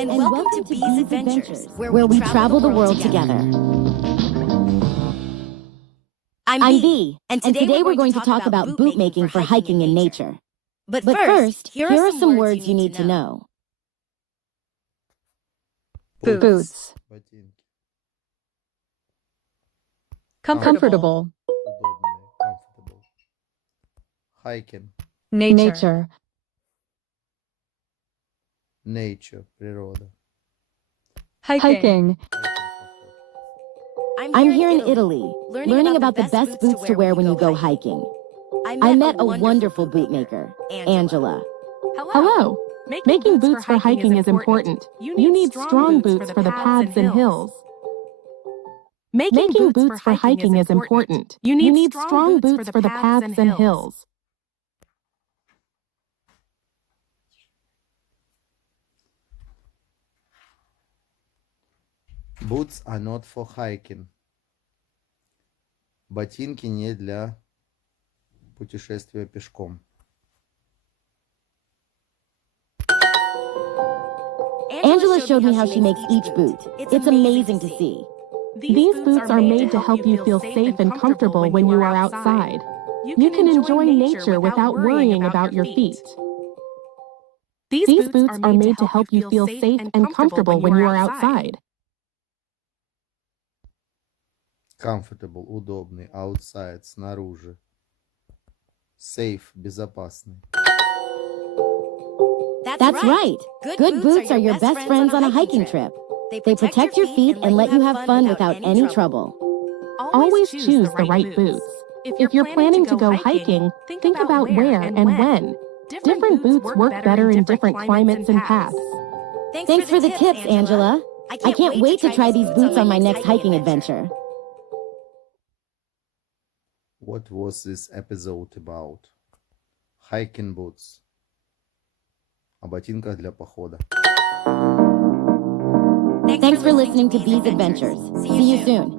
and welcome to Bee's Adventures, where we travel the world together. I'm Bee, and today we're going to talk about boot making for hiking in nature. But first, here are some words you need to know. Boots. Ботинки. Comfortable. Удобные. Comfortable. Hiking. Nature. Nature. Природа. Hiking. I'm here in Italy, learning about the best boots to wear when you go hiking. I met a wonderful bootmaker, Angela. Hello. Making boots for hiking is important. You need strong boots for the paths and hills. Making boots for hiking is important. You need strong boots for the paths and hills. Boots are not for hiking. Ботинки не для путешествия пешком. Angela showed me how she makes each boot. It's amazing to see. These boots are made to help you feel safe and comfortable when you are outside. You can enjoy nature without worrying about your feet. These boots are made to help you feel safe and comfortable when you are outside. Comfortable, удобный, outside, снаружи. Safe, безопасный. That's right. Good boots are your best friends on a hiking trip. They protect your feet and let you have fun without any trouble. Always choose the right boots. If you're planning to go hiking, think about where and when. Different boots work better in different climates and paths. Thanks for the tips, Angela. I can't wait to try these boots on my next hiking adventure. What was this episode about? Hiking boots. О ботинках для похода. Thanks for listening to Bee's Adventures. See you soon.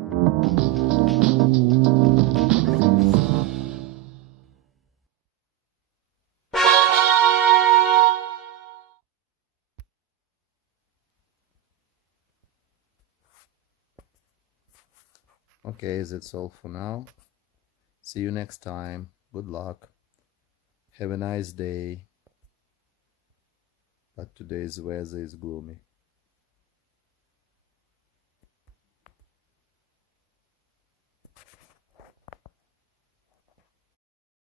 Okay, that's all for now. See you next time. Good luck. Have a nice day. But today's weather is gloomy.